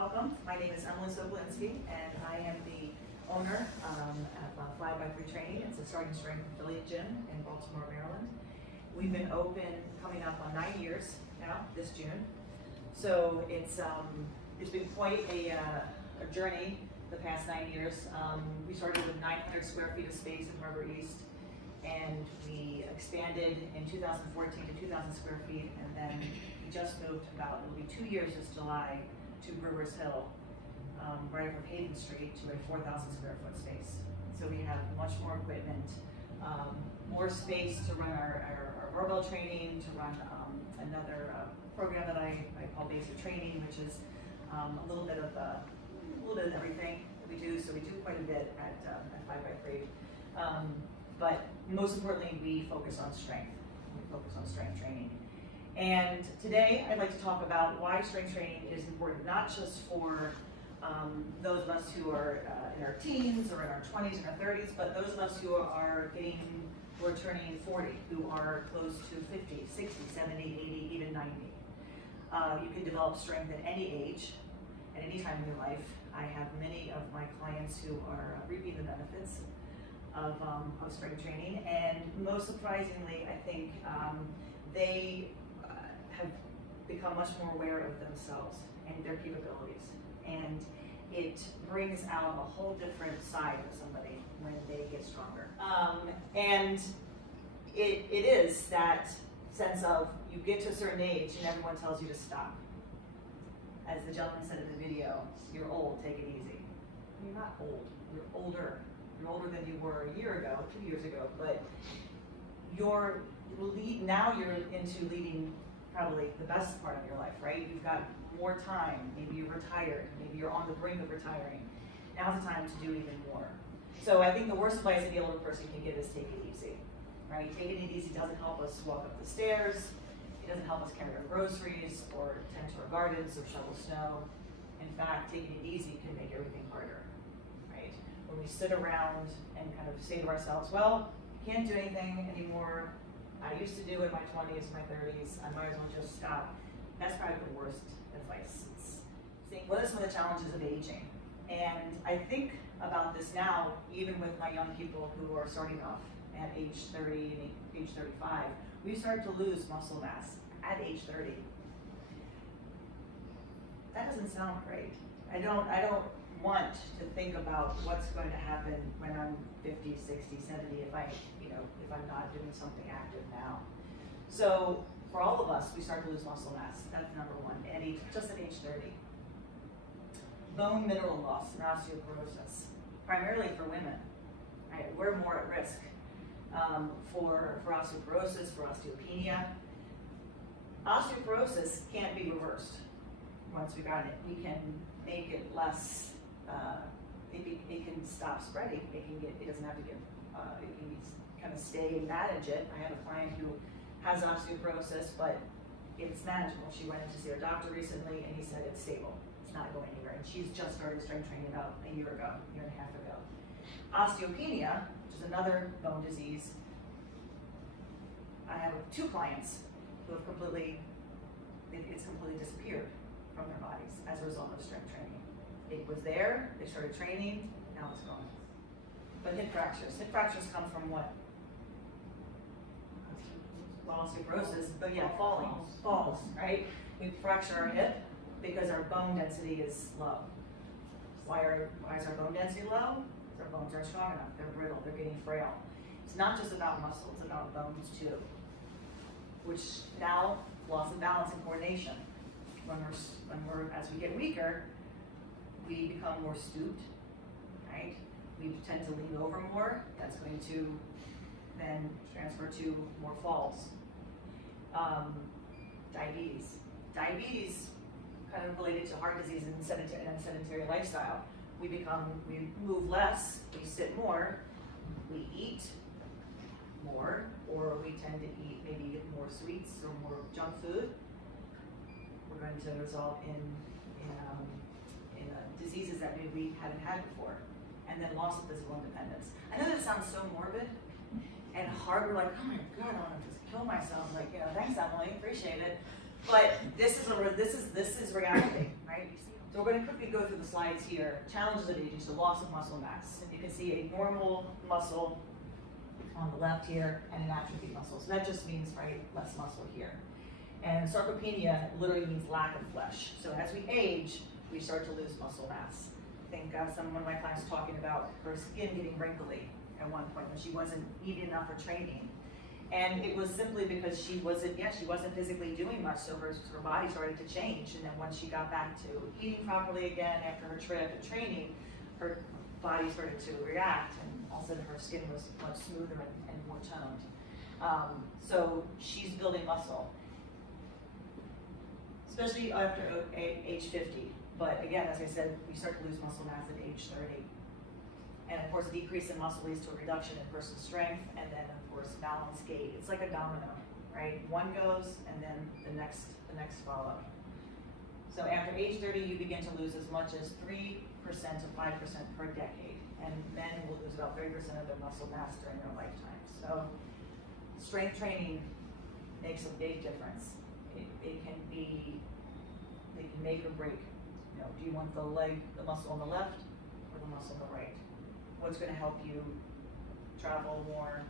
welcome. My name is Emily Sobolinski, and I am the owner of 5x3 Training. It's a starting strength affiliate gym in Baltimore, Maryland. We've been open coming up on 9 years now, this June. So it's been quite a journey the past 9 years. We started with 900 square feet of space in Harbor East, and we expanded in 2014 to 2,000 square feet, and then we just moved it'll be 2 years this July, to Brewers Hill, right over Hayden Street, to a 4,000 square foot space. So we have much more equipment, more space to run our barbell training, to run another program that I call basic training, which is a little bit of everything that we do. So we do quite a bit at 5x3. But most importantly, we focus on strength. We focus on strength training. And today I'd like to talk about why strength training is important, not just for those of us who are in our teens or in our 20s and our 30s, but those of us who are turning 40, who are close to 50, 60, 70, 80, even 90. You can develop strength at any age, at any time in your life. I have many of my clients who are reaping the benefits of strength training, and most surprisingly, I think they have become much more aware of themselves and their capabilities, and it brings out a whole different side of somebody when they get stronger. And it is that sense of you get to a certain age and everyone tells you to stop. As the gentleman said in the video, you're old, take it easy. You're not old, you're older. You're older than you were a year ago, 2 years ago, but now you're into leading probably the best part of your life, right? You've got more time, maybe you're retired, maybe you're on the brink of retiring. Now's the time to do even more. So I think the worst advice any older person can give is take it easy, right? Taking it easy doesn't help us walk up the stairs, it doesn't help us carry our groceries or tend to our gardens or shovel snow. In fact, taking it easy can make everything harder, right? When we sit around and kind of say to ourselves, well, I can't do anything anymore, I used to do it in my 20s, my 30s, I might as well just stop. That's probably the worst advice. It's saying, what are some of the challenges of aging? And I think about this now, even with my young people who are starting off at age 30 and age 35, we start to lose muscle mass at age 30. That doesn't sound great. I don't want to think about what's going to happen when I'm 50, 60, 70 if I'm not doing something active now. So for all of us, we start to lose muscle mass. That's number one, just at age 30. Bone mineral loss and osteoporosis, primarily for women. Right? We're more at risk for osteoporosis, for osteopenia. Osteoporosis can't be reversed once we got it. We can make it less. It can stop spreading. It doesn't have to get. It can kind of stay and manage it. I have a client who has osteoporosis, but it's manageable. She went in to see her doctor recently, and he said it's stable. It's not going anywhere. And she's just started strength training about a year and a half ago. Osteopenia, which is another bone disease. I have 2 clients who have it's completely disappeared from their bodies as a result of strength training. It was there, they started training, now it's gone. But hip fractures come from what? Osteoporosis, but yeah, falls, right? We fracture our hip because our bone density is low. Why is our bone density low? Because our bones aren't strong enough, they're brittle, they're getting frail. It's not just about muscle, it's about bones too. Which now, loss of balance and coordination. As we get weaker, we become more stooped, right? We tend to lean over more. That's going to then transfer to more falls. Diabetes, kind of related to heart disease and sedentary lifestyle. We move less, we sit more, we eat more, or we tend to eat maybe more sweets or more junk food. We're going to result in diseases that maybe we haven't had before, and then loss of physical independence. I know that sounds so morbid and hard. We're like, oh my God, I want to just kill myself. Like, thanks, Emily, appreciate it. But this is reality, right? You see So we're going to quickly go through the slides here. Challenges of aging, so loss of muscle mass. You can see a normal muscle on the left here and an atrophied muscle. So that just means, right, less muscle here. And sarcopenia literally means lack of flesh. So as we age, we start to lose muscle mass. I think one of my clients was talking about her skin getting wrinkly at one point when she wasn't eating enough for training. And it was simply because she wasn't physically doing much, so her body started to change. And then once she got back to eating properly again after her trip and training, her body started to react, and all of a sudden her skin was much smoother and more toned. So she's building muscle, especially after age 50. But again, as I said, we start to lose muscle mass at age 30. And of course, a decrease in muscle leads to a reduction in person's strength, and then of course, balance gait. It's like a domino, right? One goes, and then the next follow. So after age 30, you begin to lose as much as 3% to 5% per decade, and men will lose about 30% of their muscle mass during their lifetime. So strength training makes a big difference. It can make or break. You know, do you want the muscle on the left, or the muscle on the right? What's going to help you travel more?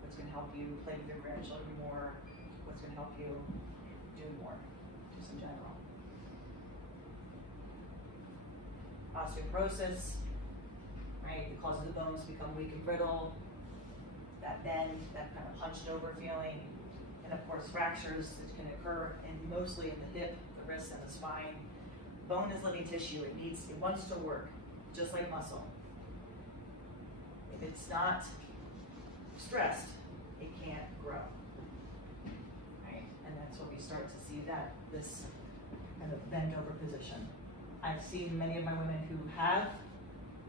What's going to help you play with your grandchildren more? What's going to help you do more, just in general? Osteoporosis, right? It causes the bones to become weak and brittle. That bend, that kind of hunched over feeling. And of course, fractures that can occur mostly in the hip, the wrist, and the spine. Bone is living tissue. It wants to work, just like muscle. If it's not stressed, it can't grow, right? And that's when we start to see this kind of bent over position. I've seen many of my women who have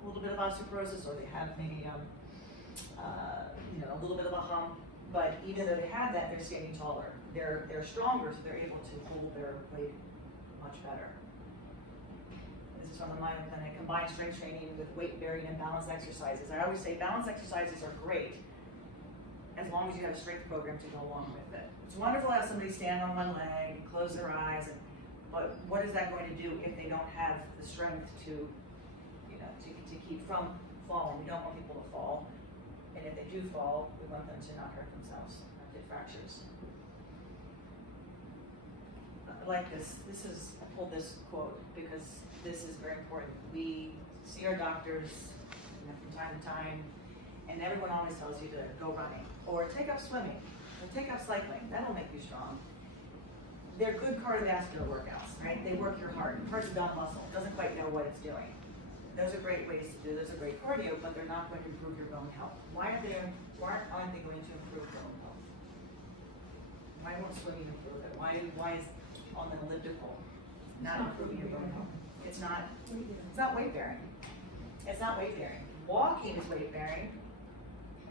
a little bit of osteoporosis, or they have maybe a little bit of a hump, but even though they have that, they're standing taller. They're stronger, so they're able to hold their weight much better. This is from the Mind Clinic, combined strength training with weight bearing and balance exercises. I always say balance exercises are great as long as you have a strength program to go along with it. It's wonderful to have somebody stand on one leg and close their eyes, but what is that going to do if they don't have the strength to keep from falling? We don't want people to fall, and if they do fall, we want them to not hurt themselves, not get fractures. I like this. I pulled this quote because this is very important. We see our doctors from time to time, and everyone always tells you to go running, or take up swimming, or take up cycling. That'll make you strong. They're good cardiovascular workouts, right? They work your heart. Your heart's a dumb muscle. It doesn't quite know what it's doing. Those are great ways to do. Those are great cardio, but they're not going to improve your bone health. Why aren't they going to improve bone health? Why won't swimming improve it? Why is on the elliptical not improving your bone health? It's not weight bearing. It's not weight bearing. Walking is weight bearing.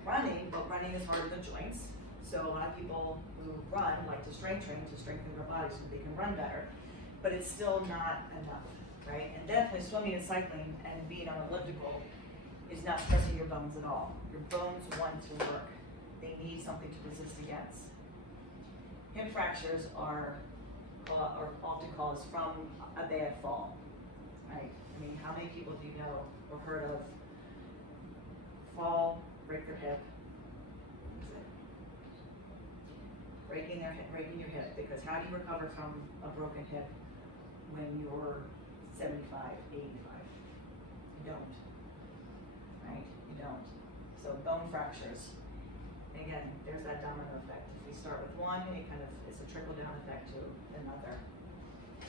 Running is hard on the joints. So a lot of people who run like to strength train to strengthen their bodies so they can run better, but it's still not enough, right? And definitely swimming and cycling and being on elliptical is not stressing your bones at all. Your bones want to work. They need something to resist against. Hip fractures are often caused from a bad fall, right? I mean, how many people do you know or heard of fall, break their hip, breaking your hip? Because how do you recover from a broken hip when you're 75, 85? You don't, right? You don't. So bone fractures. And again, there's that domino effect. If we start with one, it's a trickle-down effect to another.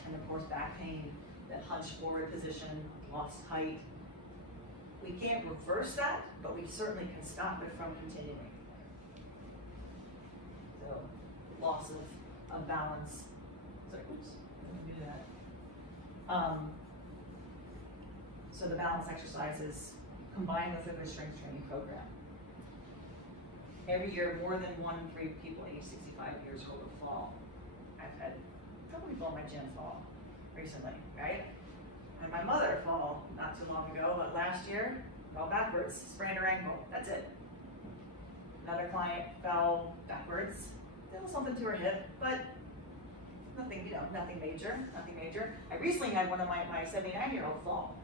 And of course, back pain, that hunched forward position, lost height. We can't reverse that, but we certainly can stop it from continuing. So, loss of balance. Sorry, oops, let me do that. So the balance exercises combined with a good strength training program. Every year, more than 1 in 3 people age 65 years old will fall. I've had a couple people in my gym fall recently, right? And my mother fell not too long ago, but last year, fell backwards, sprained her ankle. That's it. Another client fell backwards, did something to her hip, but nothing, you know, nothing major, nothing major. I recently had one of my 79-year-old fall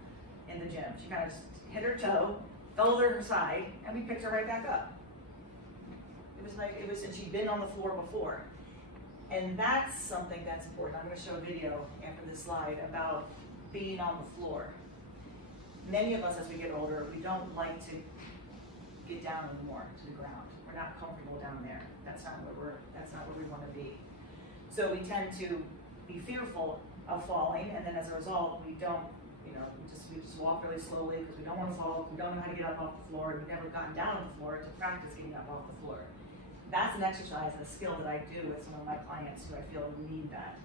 in the gym. She kind of just hit her toe, fell over her side, and we picked her right back up. And she'd been on the floor before. And that's something that's important. I'm going to show a video after this slide about being on the floor. Many of us, as we get older, we don't like to get down anymore to the ground. We're not comfortable down there. That's not where we want to be. So we tend to be fearful of falling, and then as a result, we don't, you know, we just walk really slowly because we don't want to fall. We don't know how to get up off the floor. We've never gotten down on the floor to practice getting up off the floor. That's an exercise and a skill that I do with some of my clients who I feel need that.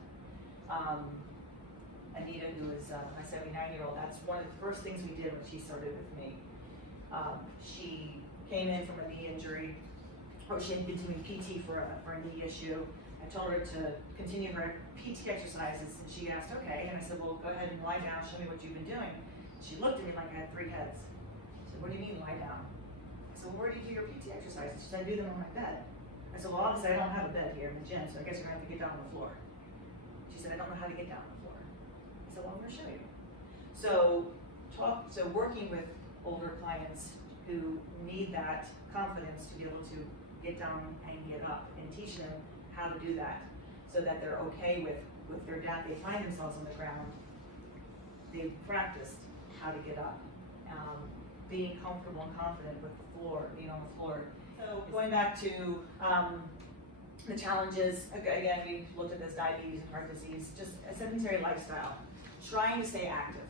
Anita, who is my 79-year-old, that's one of the first things we did when she started with me. She came in from a knee injury, or she had been doing PT for a knee issue. I told her to continue her PT exercises, and she asked, okay, and I said, well, go ahead and lie down, show me what you've been doing. She looked at me like I had 3 heads. I said, what do you mean lie down? I said, well, where do you do your PT exercises? She said, I do them on my bed. I said, well, obviously I don't have a bed here in the gym, so I guess you're gonna have to get down on the floor. She said, I don't know how to get down on the floor. I said, well, I'm gonna show you. So working with older clients who need that confidence to be able to get down and get up, and teaching them how to do that so that they're okay with their death. They find themselves on the ground. They've practiced how to get up, being comfortable and confident with the floor, being on the floor. So going back to the challenges, again, we looked at this diabetes and heart disease, just a sedentary lifestyle, trying to stay active.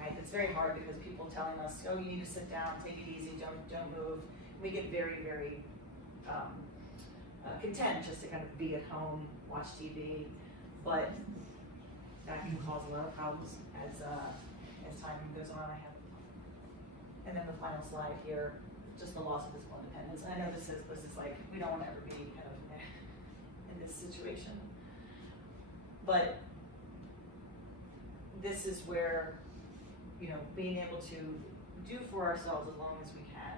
Right? It's very hard because people telling us, oh, you need to sit down, take it easy, don't move. We get very, very content just to kind of be at home, watch TV, but that can cause a lot of problems as time goes on. And then the final slide here, just the loss of physical independence. And I know this is like, we don't want to ever be kind of in this situation, but this is where, you know, being able to do for ourselves as long as we can.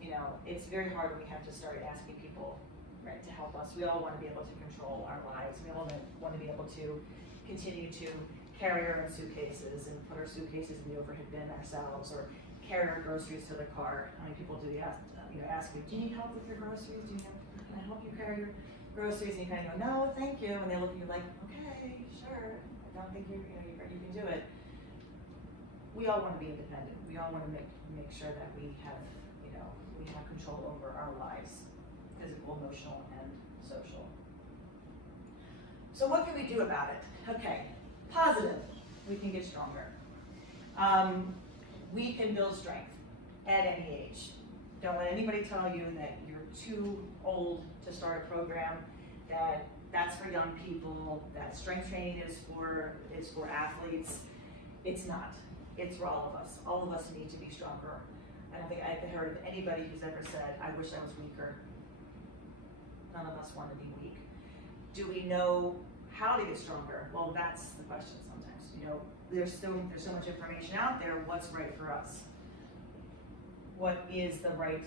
You know, it's very hard when we have to start asking people, right, to help us. We all want to be able to control our lives. We all want to be able to continue to carry our own suitcases and put our suitcases in the overhead bin ourselves, or carry our groceries to the car. How many people do ask me, do you need help with your groceries? Can I help you carry your groceries? And you kind of go, no, thank you. And they look at you like, okay, sure. I don't think you can do it. We all want to be independent. We all want to make sure that we have control over our lives, physical, emotional, and social. So what can we do about it? Okay, positive, we can get stronger. We can build strength at any age. Don't let anybody tell you that you're too old to start a program, that that's for young people, that strength training is for athletes. It's not. It's for all of us. All of us need to be stronger. I don't think I've heard of anybody who's ever said, I wish I was weaker. None of us want to be weak. Do we know how to get stronger? Well, that's the question sometimes. You know, there's so much information out there. What's right for us? What is the right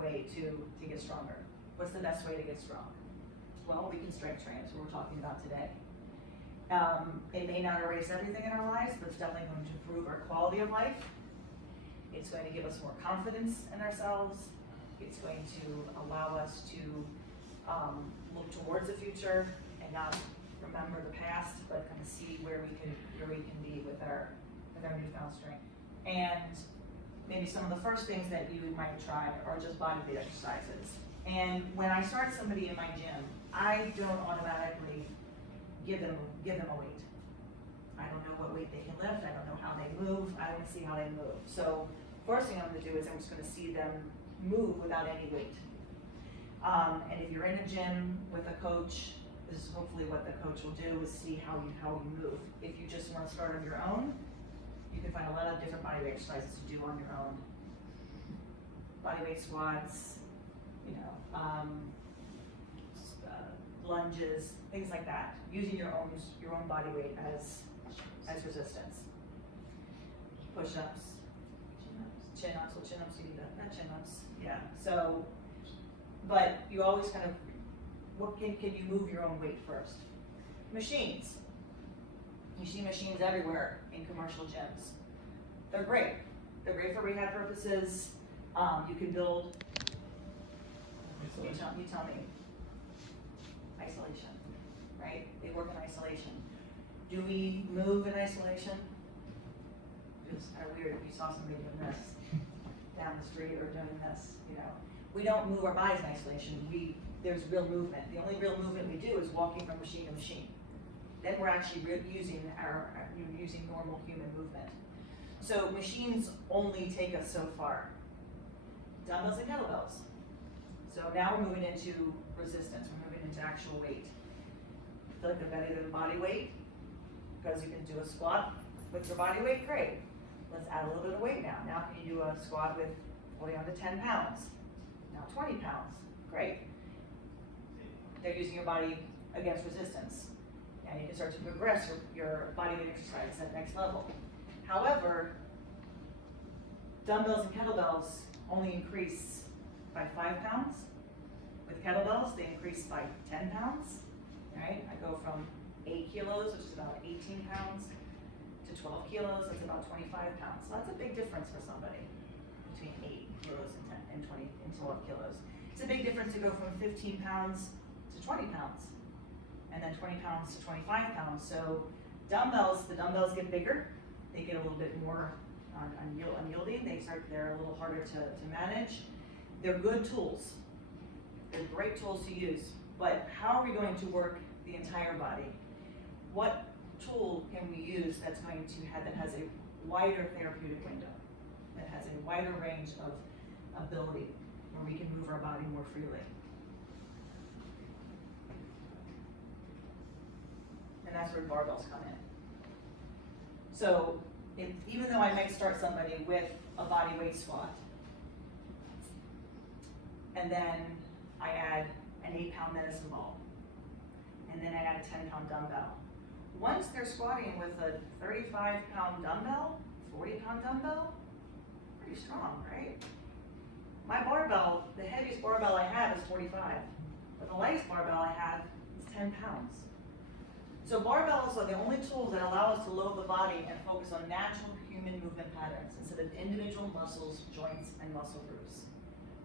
way to get stronger? What's the best way to get strong? Well, we can strength train. That's what we're talking about today. It may not erase everything in our lives, but it's definitely going to improve our quality of life. It's going to give us more confidence in ourselves. It's going to allow us to look towards the future and not remember the past, but kind of see where we can be with our newfound strength. And maybe some of the first things that you might try are just body weight exercises. And when I start somebody in my gym, I don't automatically give them a weight. I don't know what weight they can lift. I don't know how they move. I want to see how they move. So first thing I'm going to do is I'm just going to see them move without any weight. And if you're in a gym with a coach, this is hopefully what the coach will do, is see how you move. If you just want to start on your own, you can find a lot of different body weight exercises to do on your own. Body weight squats, lunges, things like that. Using your own body weight as resistance. Push-ups, chin-ups. Well, chin-ups, you need not chin-ups. Yeah. So, but you always kind of, can you move your own weight first? Machines. You see machines everywhere in commercial gyms. They're great. They're great for rehab purposes. You can build, you tell me. Isolation, right? They work in isolation. Do we move in isolation? It's kind of weird if you saw somebody doing this down the street or doing this, you know. We don't move our bodies in isolation. There's real movement. The only real movement we do is walking from machine to machine. Then we're actually using normal human movement. So machines only take us so far. Dumbbells and kettlebells. So now we're moving into resistance. We're moving into actual weight. Feel like they're better than body weight? Because you can do a squat with your body weight, great. Let's add a little bit of weight now. Now can you do a squat with holding on to 10 pounds? Now 20 pounds, great. They're using your body against resistance. And you can start to progress your body weight exercise at next level. However, dumbbells and kettlebells only increase by 5 pounds. With kettlebells, they increase by 10 pounds, right? I go from 8 kilos, which is about 18 pounds, to 12 kilos, that's about 25 pounds. So that's a big difference for somebody between 8 kilos and 12 kilos. It's a big difference to go from 15 pounds to 20 pounds, and then 20 pounds to 25 pounds. So the dumbbells get bigger, they get a little bit more unyielding, they're a little harder to manage. They're good tools. They're great tools to use, but how are we going to work the entire body? What tool can we use that has a wider therapeutic window, that has a wider range of ability, where we can move our body more freely? And that's where barbells come in. So even though I might start somebody with a body weight squat, and then I add an 8-pound medicine ball, and then I add a 10-pound dumbbell. Once they're squatting with a 35-pound dumbbell, 40-pound dumbbell, pretty strong, right? My barbell, the heaviest barbell I have is 45, but the lightest barbell I have is 10 pounds. So barbells are the only tools that allow us to load the body and focus on natural human movement patterns instead of individual muscles, joints, and muscle groups.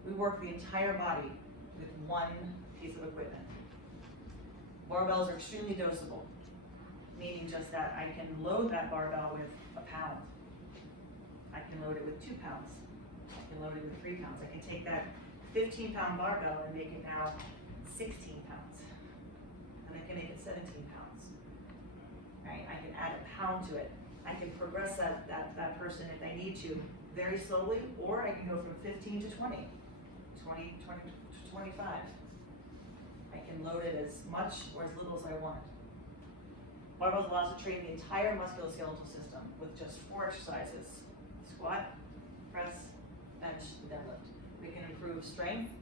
We work the entire body with one piece of equipment. Barbells are extremely dosable, meaning just that I can load that barbell with a pound. I can load it with 2 pounds. I can load it with 3 pounds. I can take that 15-pound barbell and make it now 16 pounds. And I can make it 17 pounds. Right? I can add a pound to it. I can progress that person if I need to very slowly, or I can go from 15 to 20 to 25. I can load it as much or as little as I want. Barbells allow us to train the entire musculoskeletal system with just 4 exercises: squat, press, bench, deadlift. We can improve strength,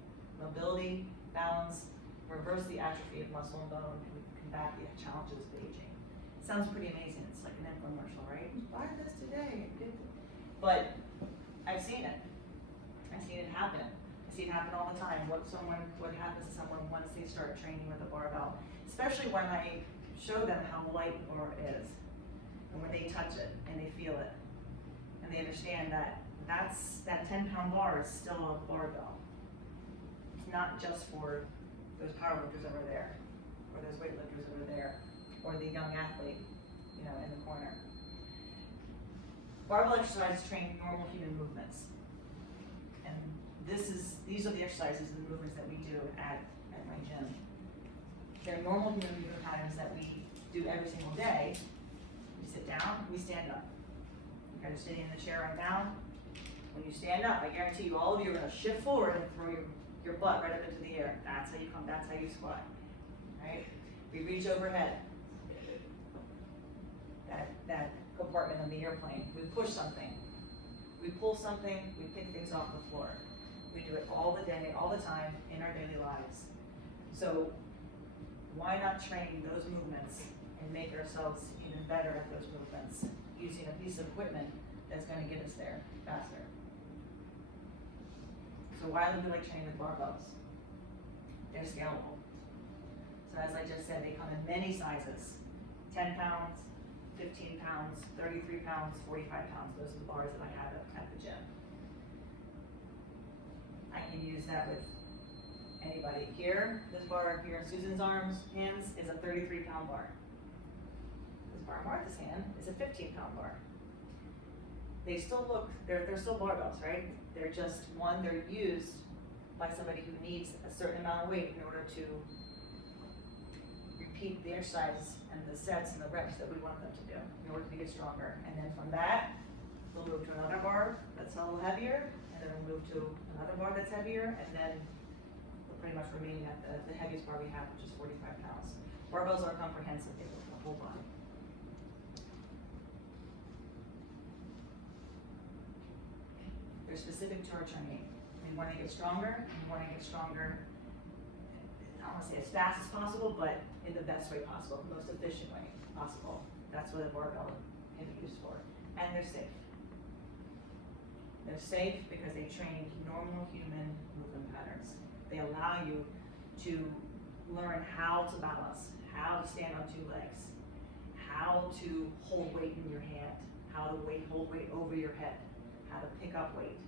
mobility, balance, reverse the atrophy of muscle and bone, and combat the challenges of aging. It sounds pretty amazing. It's like an infomercial, right? Buy this today. But I've seen it. I've seen it happen. I see it happen all the time. What happens to someone once they start training with a barbell, especially when I show them how light the bar is, and when they touch it and they feel it, and they understand that that 10-pound bar is still a barbell. It's not just for those powerlifters over there, or those weightlifters over there, or the young athlete, in the corner. Barbell exercises train normal human movements. And these are the exercises and the movements that we do at my gym. They're normal human movement patterns that we do every single day. We sit down, we stand up. You're kind of sitting in the chair right now. When you stand up, I guarantee you all of you are going to shift forward and throw your butt right up into the air. That's how you come, that's how you squat. Right? We reach overhead. That compartment on the airplane. We push something. We pull something, we pick things off the floor. We do it all the day, all the time in our daily lives. So why not train those movements and make ourselves even better at those movements using a piece of equipment that's going to get us there faster? So why do we like training with barbells? They're scalable. So as I just said, they come in many sizes, 10 pounds, 15 pounds, 33 pounds, 45 pounds. Those are the bars that I have at the gym. I can use that with anybody. Here, this bar here in Susan's hands is a 33-pound bar. This bar in Martha's hand is a 15-pound bar. They still look, they're still barbells, right? They're just, they're used by somebody who needs a certain amount of weight in order to repeat the exercise and the sets and the reps that we want them to do in order to get stronger. And then from that, we'll move to another bar that's a little heavier, and then we'll move to another bar that's heavier, and then we're pretty much remaining at the heaviest bar we have, which is 45 pounds. Barbells are comprehensive, they work the whole body. They're specific to our training. We want to get stronger, we want to get stronger, I don't want to say as fast as possible, but in the best way possible, the most efficient way possible. That's what a barbell can be used for. And they're safe. They're safe because they train normal human movement patterns. They allow you to learn how to balance, how to stand on two legs, how to hold weight in your hand, how to hold weight over your head, how to pick up weight,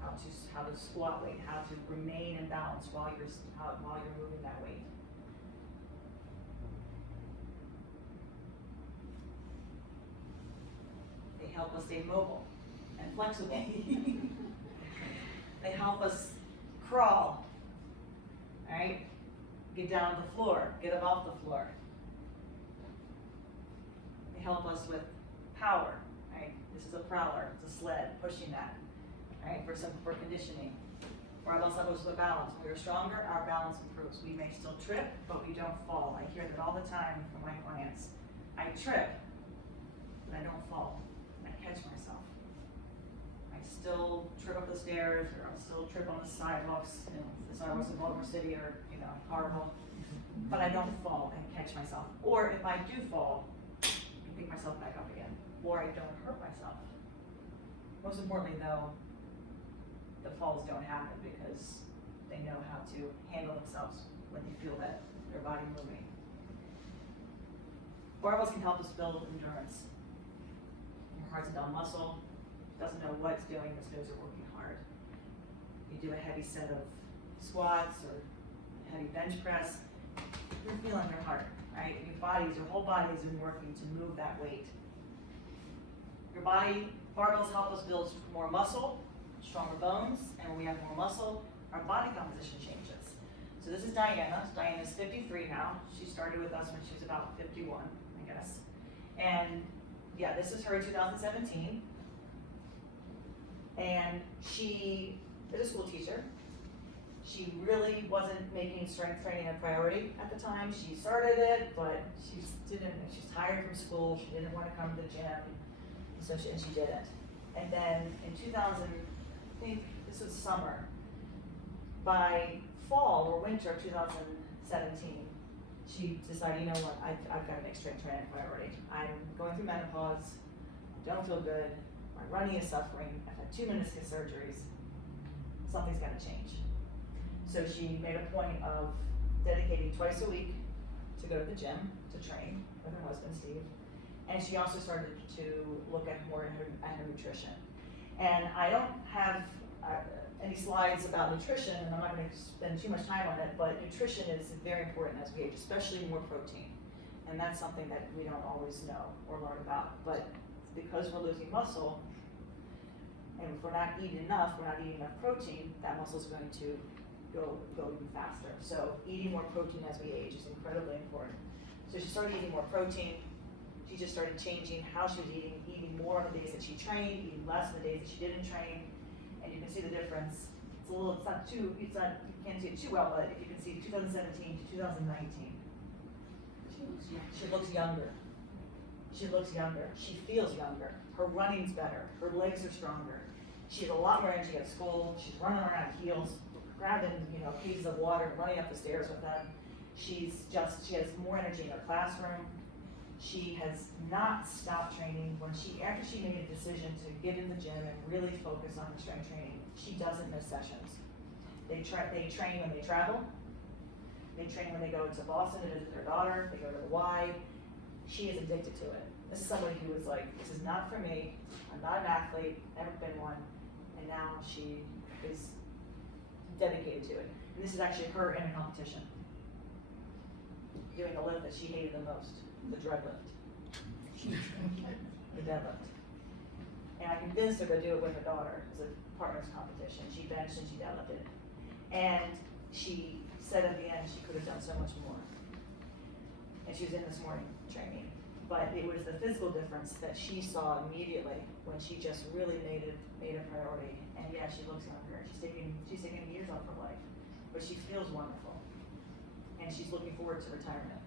how to squat weight, how to remain in balance while you're moving that weight. They help us stay mobile and flexible. They help us crawl, right? Get down on the floor, get up off the floor. They help us with power, right? This is a prowler, it's a sled, pushing that, right? For conditioning. Barbells help us with balance. When we're stronger, our balance improves. We may still trip, but we don't fall. I hear that all the time from my clients. I trip, but I don't fall. I catch myself. I still trip up the stairs, or I still trip on the sidewalks, the sidewalks of Baltimore City are, horrible. But I don't fall and catch myself. Or if I do fall, I can pick myself back up again. Or I don't hurt myself. Most importantly though, the falls don't happen because they know how to handle themselves when they feel that their body moving. Barbells can help us build endurance. Your heart's a dumb muscle, doesn't know what it's doing, just knows you're working hard. You do a heavy set of squats or a heavy bench press, you're feeling your heart, right? Your whole body has been working to move that weight. Your body, barbells help us build more muscle, stronger bones, and when we have more muscle, our body composition changes. So this is Diana. Diana's 53 now. She started with us when she was about 51, I guess. And yeah, this is her in 2017. And she is a school teacher. She really wasn't making strength training a priority at the time. She started it, but she's tired from school. She didn't want to come to the gym, so she didn't. And then in 2000, I think this was summer, by fall or winter of 2017, she decided, you know what, I've got to make strength training a priority. I'm going through menopause, don't feel good, my running is suffering, I've had 2 meniscus surgeries, something's got to change. So she made a point of dedicating twice a week to go to the gym to train with her husband, Steve. And she also started to look at more at her nutrition. And I don't have any slides about nutrition, and I'm not going to spend too much time on it, but nutrition is very important as we age, especially more protein. And that's something that we don't always know or learn about. But because we're losing muscle, and if we're not eating enough protein, that muscle is going to go even faster. So eating more protein as we age is incredibly important. So she started eating more protein. She just started changing how she was eating more on the days that she trained, eating less on the days that she didn't train, and you can see the difference. You can't see it too well, but if you can see 2017 to 2019, she looks younger. She looks younger. She feels younger. Her running's better. Her legs are stronger. She has a lot more energy at school. She's running around heels, grabbing pieces of water, running up the stairs with them. She has more energy in her classroom. She has not stopped training. After she made a decision to get in the gym and really focus on her strength training, she doesn't miss sessions. They train when they travel. They train when they go to Boston to visit their daughter, they go to the Y. She is addicted to it. This is somebody who was like, this is not for me, I'm not an athlete, never been one, and now she is dedicated to it. And this is actually her in a competition, doing the lift that she hated the most, the drug lift, the deadlift. And I convinced her to do it with her daughter as a partner's competition. She benched and she deadlifted. And she said at the end she could have done so much more. And she was in this morning training. But it was the physical difference that she saw immediately when she just really made it a priority. And yeah, she looks younger. She's taking years off her life. But she feels wonderful. And she's looking forward to retirement.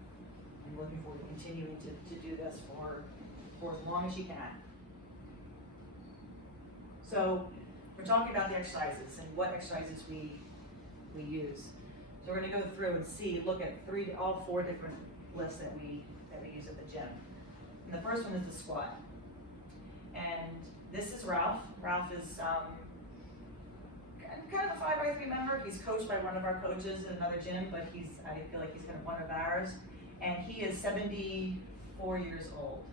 And looking forward to continuing to do this for as long as she can. So we're talking about the exercises and what exercises we use. So we're going to go through and look at all four different lifts that we use at the gym. And the first one is the squat. And this is Ralph. Ralph is kind of a 5x3 member. He's coached by one of our coaches in another gym, but I feel like he's kind of one of ours. And he is 74 years old.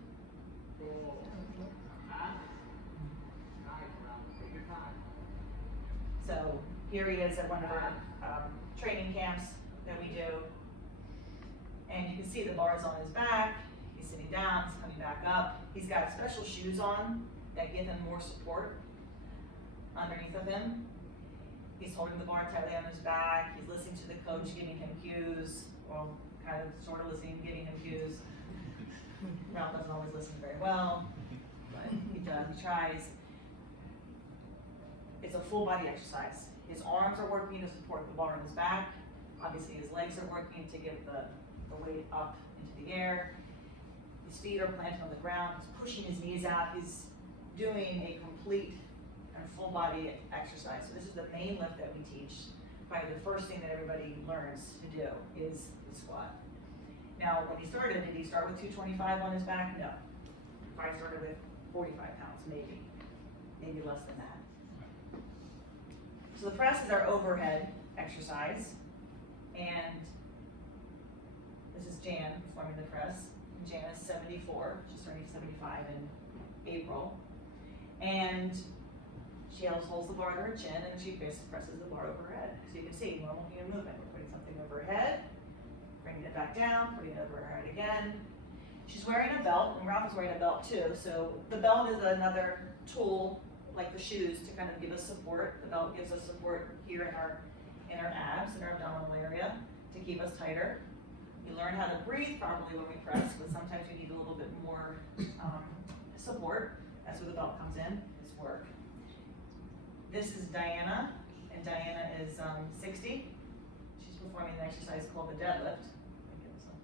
So here he is at one of our training camps that we do. And you can see the bars on his back. He's sitting down, he's coming back up. He's got special shoes on that give him more support underneath of him. He's holding the bar tightly on his back. He's listening to the coach giving him cues, or kind of sort of listening, giving him cues. Ralph doesn't always listen very well, but he does, he tries. It's a full body exercise. His arms are working to support the bar on his back. Obviously his legs are working to give the weight up into the air. His feet are planted on the ground. He's pushing his knees out. He's doing a complete and full body exercise. So this is the main lift that we teach. Probably the first thing that everybody learns to do is the squat. Now, when he started, did he start with 225 on his back? No. Probably started with 45 pounds, maybe less than that. So the press is our overhead exercise, and this is Jan performing the press. Jan is 74, she's turning 75 in April, and she holds the bar to her chin, and she basically presses the bar over her head. So you can see normal human movement. We're putting something over her head, bringing it back down, putting it over her head again. She's wearing a belt, and Ralph is wearing a belt too. So the belt is another tool, like the shoes, to kind of give us support. The belt gives us support here in our abs, in our abdominal area, to keep us tighter. We learn how to breathe properly when we press, but sometimes we need a little bit more support. That's where the belt comes in, is work. This is Diana, and Diana is 60. She's performing an exercise called the deadlift.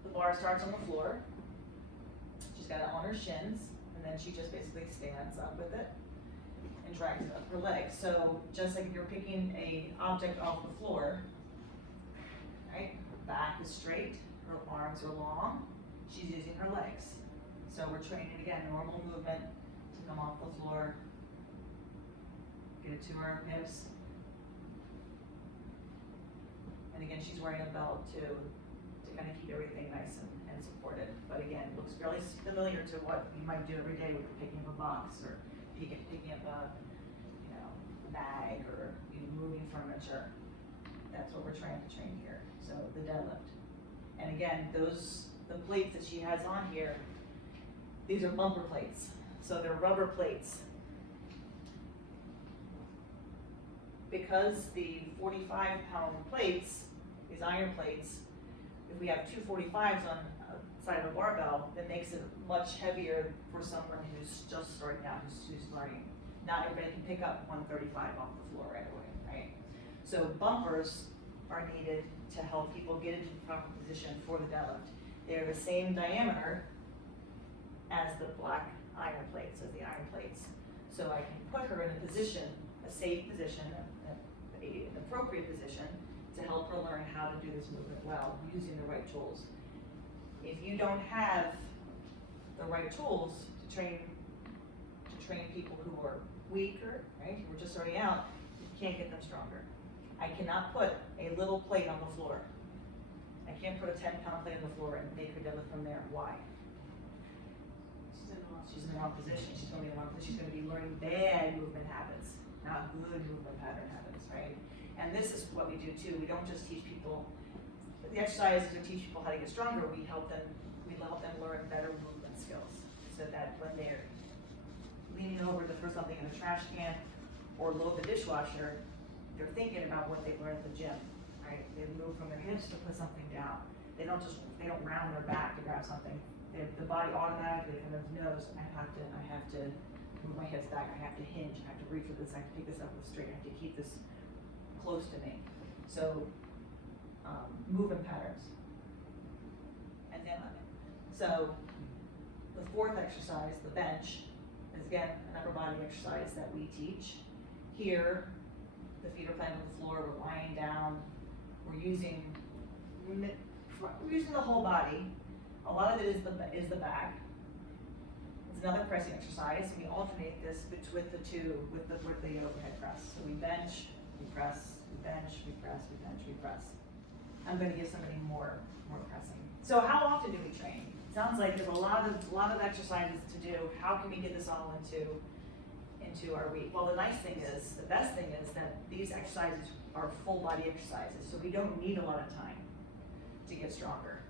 The bar starts on the floor. She's got it on her shins, and then she just basically stands up with it and drags it up her legs. So just like if you're picking an object off the floor, right? Her back is straight, her arms are long, she's using her legs. So we're training, again, normal movement to come off the floor, get it to her hips. And again, she's wearing a belt to kind of keep everything nice and supported. But again, it looks fairly familiar to what you might do every day when you're picking up a box or picking up a bag or moving furniture. That's what we're trying to train here. So the deadlift. And again, the plates that she has on here, these are bumper plates. So they're rubber plates. Because the 45-pound plates, these iron plates, if we have two 45s on a side of a barbell, that makes it much heavier for someone who's just starting out, who's learning. Not everybody can pick up 135 off the floor right away, right? So bumpers are needed to help people get into the proper position for the deadlift. They're the same diameter as the black iron plates, as the iron plates. So I can put her in a position, a safe position, an appropriate position to help her learn how to do this movement well using the right tools. If you don't have the right tools to train people who are weaker, right, who are just starting out, you can't get them stronger. I cannot put a little plate on the floor I can't put a 10-pound plate on the floor and make her deadlift from there. Why? She's in the wrong position. She's going to be in the wrong position. She's going to be learning bad movement habits, not good movement pattern habits, right? And this is what we do too. We don't just teach people the exercises to teach people how to get stronger. We help them learn better movement skills, so that when they're leaning over to throw something in the trash can or load the dishwasher, they're thinking about what they learned at the gym, right? They move from their hips to put something down. They don't round their back to grab something. The body automatically kind of knows, I have to move my hips back, I have to hinge, I have to reach for this, I have to pick this up with straight, I have to keep this close to me. So, movement patterns. And then, so the fourth exercise, the bench, is again an upper body exercise that we teach. Here, the feet are planted on the floor, we're lying down, we're using the whole body. A lot of it is the back. It's another pressing exercise, and we alternate this with the overhead press. So we bench, we press, we bench, we press, we bench, we press. I'm going to give somebody more pressing. So how often do we train? It sounds like there's a lot of exercises to do. How can we get this all into our week? Well, the best thing is that these exercises are full body exercises, so we don't need a lot of time to get stronger.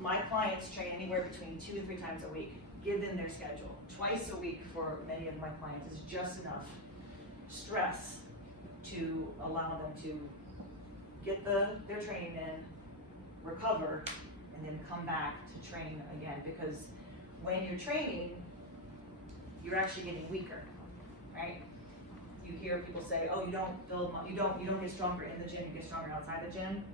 My clients train anywhere between 2 and 3 times a week, given their schedule. Twice a week for many of my clients is just enough stress to allow them to get their training in, recover, and then come back to train again. Because when you're training, you're actually getting weaker, right? You hear people say, "Oh, you don't get stronger in the gym. You get stronger outside the gym."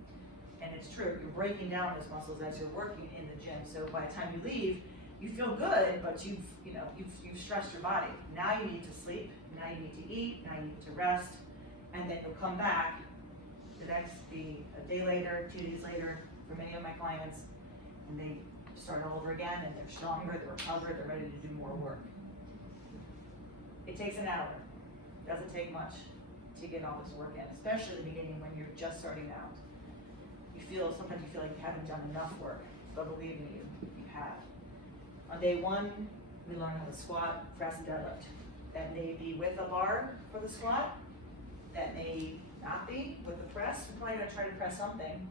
And it's true, you're breaking down those muscles as you're working in the gym. So by the time you leave, you feel good, but you've stressed your body. Now you need to sleep, now you need to eat, now you need to rest, and then you'll come back be a day later, 2 days later, for many of my clients, and they start all over again, and they're stronger, they're recovered, they're ready to do more work. It takes an hour. It doesn't take much to get all this work in, especially in the beginning when you're just starting out. Sometimes you feel like you haven't done enough work, but believe me, you have. On day 1, we learn how to squat, press, and deadlift. That may be with a bar for the squat, that may not be with the press. We're probably gonna try to press something.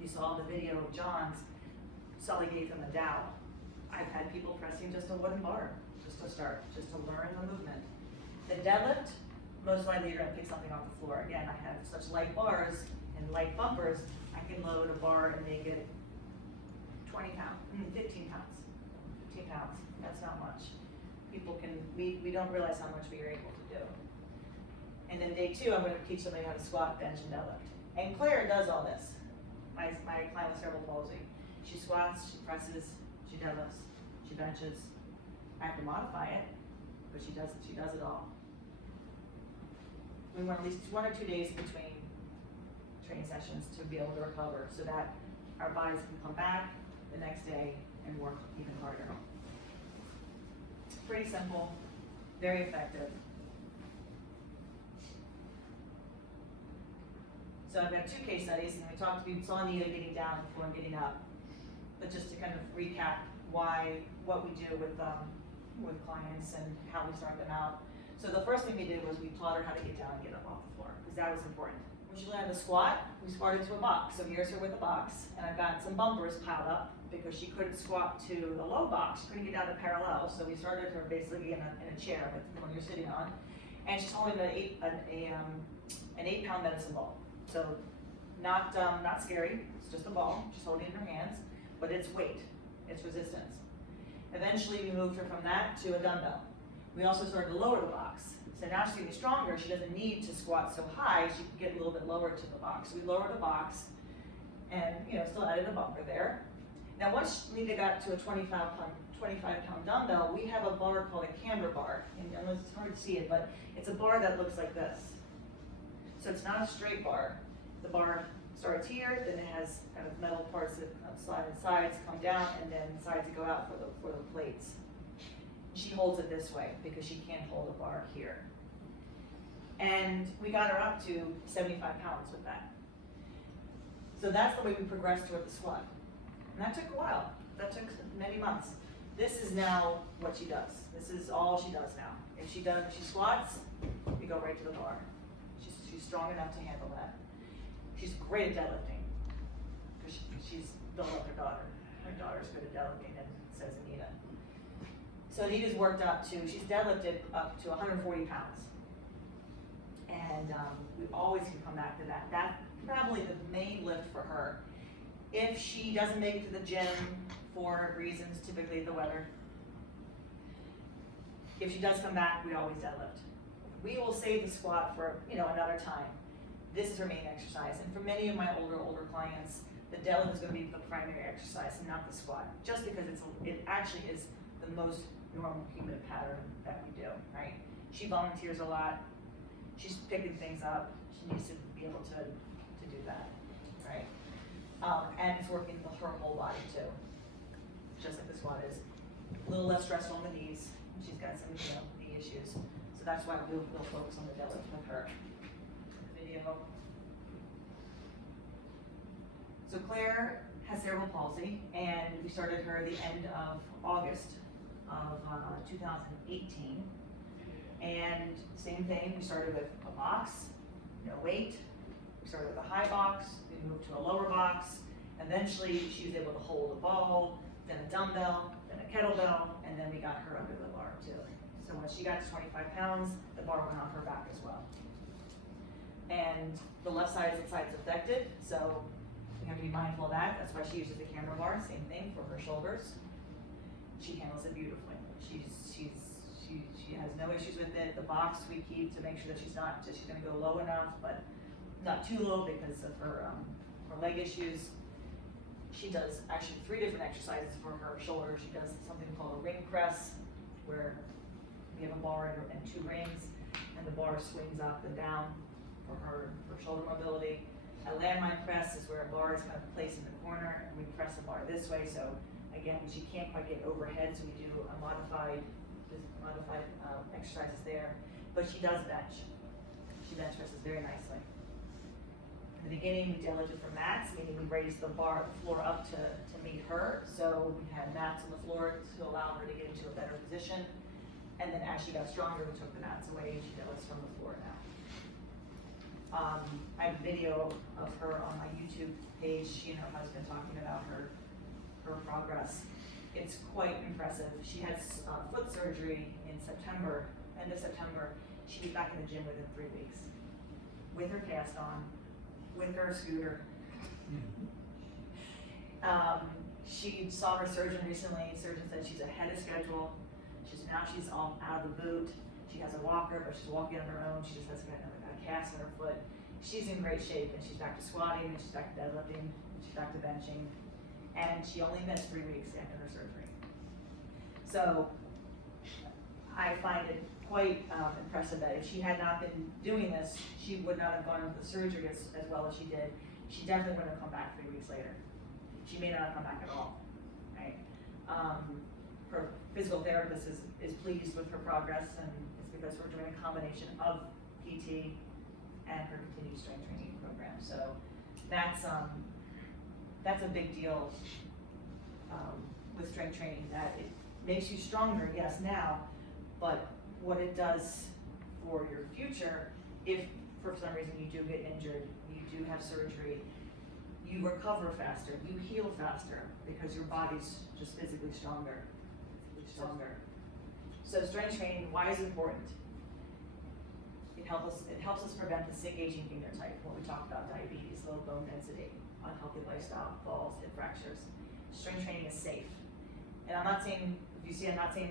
You saw the video of John's, Sully gave him a dowel. I've had people pressing just a wooden bar, just to start, just to learn the movement. The deadlift, most likely you're gonna pick something off the floor. Again, I have such light bars and light bumpers, I can load a bar and make it 15 pounds. 15 pounds, that's not much. We don't realize how much we are able to do. And then day 2, I'm going to teach somebody how to squat, bench, and deadlift. And Claire does all this. My client with cerebral palsy. She squats, she presses, she deadlifts, she benches. I have to modify it, but she does it all. We want at least 1 or 2 days between training sessions to be able to recover, so that our bodies can come back the next day and work even harder. Pretty simple, very effective. So I've got 2 case studies, and we saw Anita getting down before and getting up. But just to kind of recap what we do with clients and how we start them out. So the first thing we did was we taught her how to get down and get up off the floor, because that was important. When she learned how to squat, we squatted to a box. So here's her with a box, and I've got some bumpers piled up because she couldn't squat to the low box. She couldn't get down to parallel, so we started her basically in a chair, like the one you're sitting on, and she's holding an 8-pound medicine ball. So not scary. It's just a ball. She's holding it in her hands, but it's weight. It's resistance. Eventually, we moved her from that to a dumbbell. We also started to lower the box. So now she's getting stronger. She doesn't need to squat so high. She can get a little bit lower to the box. We lowered the box, and still added a bumper there. Now, once Nita got to a 25-pound dumbbell, we have a bar called a camber bar. And it's hard to see it, but it's a bar that looks like this. So it's not a straight bar. The bar starts here, then it has kind of metal parts that sides come down, and then sides that go out for the plates. She holds it this way because she can't hold a bar here. And we got her up to 75 pounds with that. So that's the way we progressed toward the squat. And that took a while. That took many months. This is now what she does. This is all she does now. If she squats, we go right to the bar. She's strong enough to handle that. She's great at deadlifting because she's built up her daughter. Her daughter's good at deadlifting, and says Anita. So Anita's worked up to, she's deadlifted up to 140 pounds. And we always can come back to that. That's probably the main lift for her. If she doesn't make it to the gym for reasons, typically the weather, if she does come back, we always deadlift. We will save the squat for another time. This is her main exercise. And for many of my older clients, the deadlift is going to be the primary exercise and not the squat, just because it actually is the most normal human pattern that we do, right? She volunteers a lot. She's picking things up. She needs to be able to do that, right? And it's working her whole body too, just like the squat is. A little less stressful on the knees. She's got some knee issues. So that's why we'll focus on the deadlift with her. Video. So Claire has cerebral palsy, and we started her the end of August of 2018. And same thing, we started with a box, no weight. We started with a high box, we moved to a lower box. Eventually, she was able to hold a ball, then a dumbbell, then a kettlebell, and then we got her under the bar too. So when she got to 25 pounds, the bar went on her back as well. And the left side is the side that's affected, so we have to be mindful of that. That's why she uses the camera bar, same thing for her shoulders. She handles it beautifully. She has no issues with it. The box we keep to make sure that she's gonna go low enough, but not too low because of her leg issues. She does actually 3 different exercises for her shoulder. She does something called a ring press, where we have a bar and 2 rings, and the bar swings up and down for her shoulder mobility. A landmine press is where a bar is kind of placed in the corner, and we press the bar this way. So again, she can't quite get overhead, so we do a modified exercises there. But she does bench. She bench presses very nicely. In the beginning, we deadlifted from mats, meaning we raised the floor up to meet her. So we had mats on the floor to allow her to get into a better position. And then as she got stronger, we took the mats away, and she deadlifts from the floor now. I have a video of her on my YouTube page. She and her husband talking about her progress. It's quite impressive. She had foot surgery in September, end of September. She was back in the gym within 3 weeks, with her cast on, with her scooter. She saw her surgeon recently. Surgeon said she's ahead of schedule. She's all out of the boot. She has a walker, but she's walking on her own. She just has a cast on her foot. She's in great shape, and she's back to squatting, and she's back to deadlifting, and she's back to benching. And she only missed 3 weeks after her surgery. So I find it quite impressive that if she had not been doing this, she would not have gone into the surgery as well as she did. She definitely wouldn't have come back 3 weeks later. She may not have come back at all, right? Her physical therapist is pleased with her progress, and it's because we're doing a combination of PT and her continued strength training program. So that's a big deal with strength training, that it makes you stronger, yes, now, but what it does for your future, if for some reason you do get injured, you do have surgery, you recover faster, you heal faster, because your body's just physically stronger. So strength training, why is it important? It helps us prevent the sick aging phenotype, what we talked about, diabetes, low bone density, unhealthy lifestyle, falls, hip fractures. Strength training is safe. And I'm not saying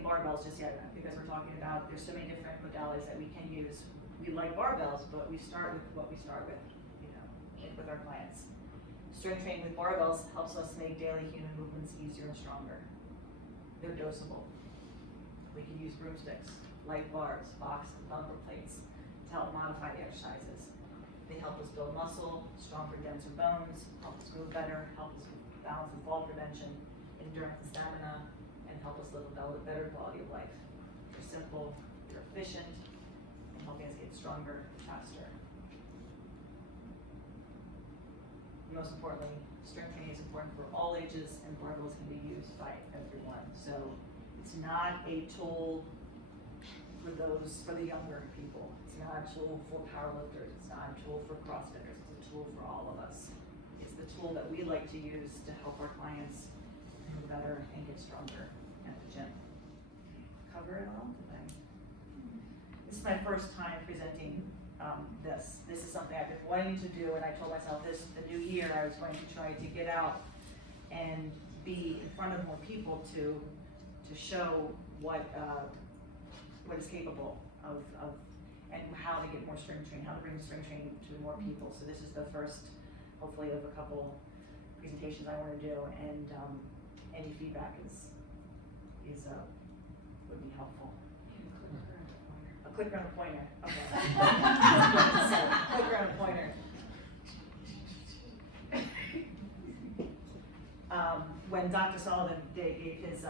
barbells just yet, because we're talking about, there's so many different modalities that we can use. We like barbells, but we start with what we start with, with our clients. Strength training with barbells helps us make daily human movements easier and stronger. They're dosable. We can use broomsticks, light bars, box and bumper plates to help modify the exercises. They help us build muscle, stronger, denser bones, help us move better, help us with balance and fall prevention, endurance and stamina, and help us live a better quality of life. They're simple, they're efficient, and helping us get stronger, faster. You most importantly, strength training is important for all ages, and barbells can be used by everyone. So it's not a tool for the younger people. It's not a tool for powerlifters. It's not a tool for CrossFitters. It's a tool for all of us. It's the tool that we like to use to help our clients move better and get stronger at the gym. Cover it all today. This is my first time presenting this. This is something I've been wanting to do, and I told myself the new year I was going to try to get out and be in front of more people to show what is capable of and how to get more strength training, how to bring strength training to more people. So this is the first, hopefully, of a couple presentations I want to do, and any feedback would be helpful. A clicker and a pointer. Okay. So, clicker and a pointer. When Dr. Sullivan gave his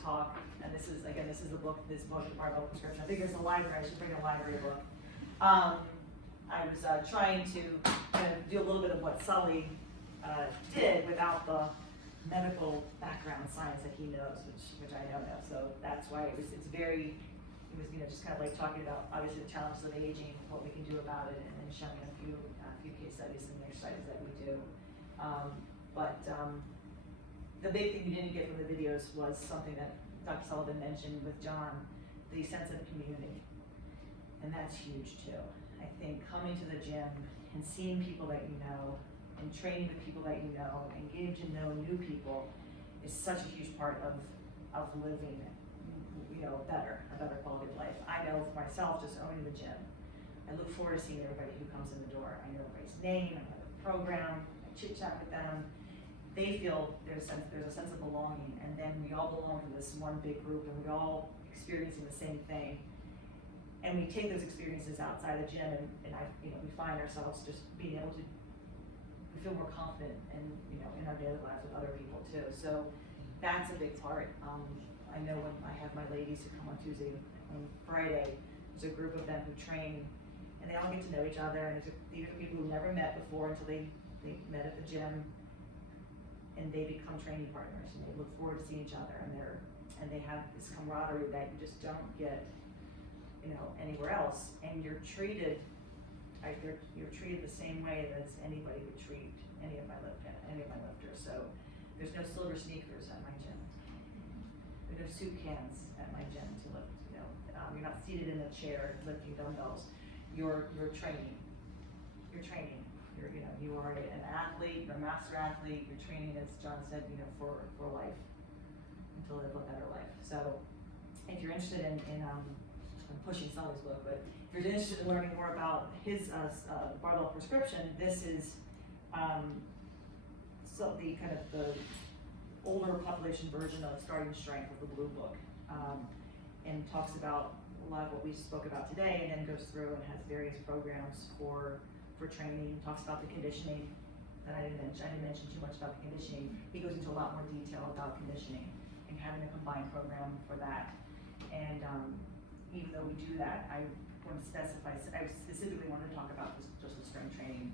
talk, and this is the book, the Barbell Prescription. I think there's a library. I should bring a library book. I was trying to kind of do a little bit of what Sully did without the medical background science that he knows, which I don't know. So that's why it was just kind of like talking about obviously the challenges of aging, what we can do about it, and then showing a few case studies and exercises that we do. The big thing you didn't get from the videos was something that Dr. Sullivan mentioned with John, the sense of community. And that's huge too. I think coming to the gym and seeing people that you know and training with people that you know and getting to know new people is such a huge part of living, a better quality of life. I know for myself, just owning the gym, I look forward to seeing everybody who comes in the door. I know everybody's name, I know the program, I chit chat with them. They feel there's a sense of belonging, and then we all belong to this one big group, and we're all experiencing the same thing. And we take those experiences outside the gym, and we find ourselves just being able to, we feel more confident in our daily lives with other people too. So that's a big part. I know when I have my ladies who come on Tuesday and Friday, there's a group of them who train, and they all get to know each other, and these are people who never met before until they met at the gym. And they become training partners, and they look forward to seeing each other, and they have this camaraderie that you just don't get, anywhere else. And you're treated the same way as anybody would treat any of my lifters. So there's no silver sneakers at my gym. There's no soup cans at my gym to lift. You're not seated in a chair lifting dumbbells. You're training. You're training. You are an athlete, you're a master athlete, you're training, as John said, for life, and to live a better life. So if you're interested in I'm pushing Sully's book, but if you're interested in learning more about his Barbell Prescription, this is the older population version of Starting Strength of the Blue Book, and talks about a lot of what we spoke about today, and then goes through and has various programs for training. Talks about the conditioning that I didn't mention too much about the conditioning. He goes into a lot more detail about conditioning and having a combined program for that. And even though we do that, I want to specify, I specifically wanted to talk about just the strength training